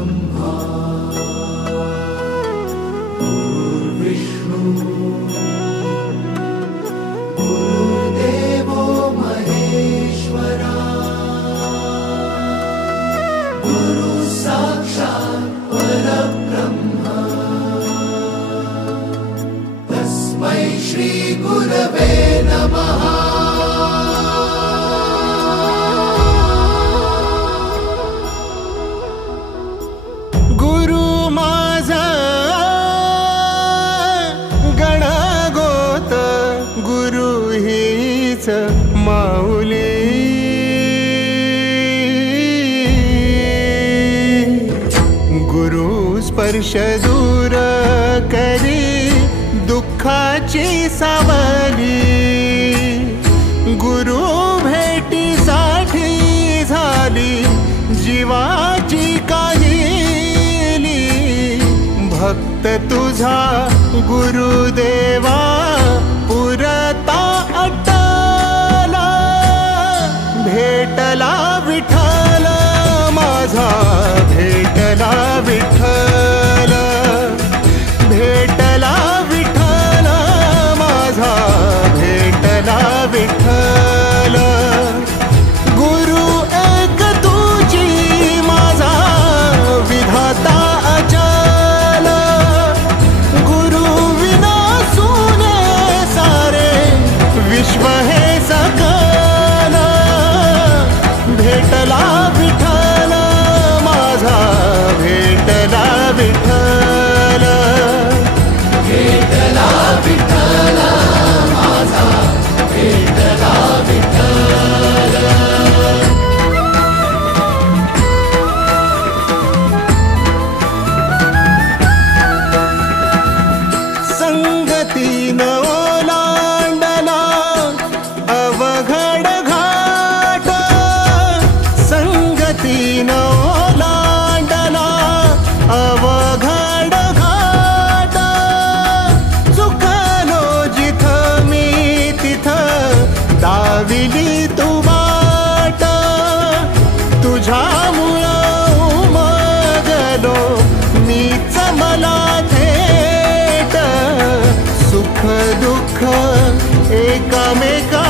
ब्रह्मा गुरुर्विष्णु गुरुर्देवो महेश्वरा गुरु साक्षात् परब्रह्म तस्मै श्री गुरवे नमः। माऊली गुरु स्पर्श दूर करी दुःखाची सावली गुरु भेटीसाठी झाली जीवाची काहिली भक्त तुझा गुरुदेवा पुरता भेटला विठ्ठल माझा भेटला विठ्ठल भेटला विठ्ठल माझा भेटला विठ्ठल गुरु एक तुझी माझा विधाता अचल गुरु विना सुने सारे विश्व हे सकल भेटला विठ्ठल माझा भेटला विठ्ठल भेटला विठ्ठल माझा भेटला विठ्ठल। संगतीन ओलांडला अवघड घाट संगतीन ओलांडला अवघड घाट चुकलो जिथं मी तिथं दाविली तू वाट तुझ्यामुळं उमगलो मीच मला थेट सुख दुःख एकामेका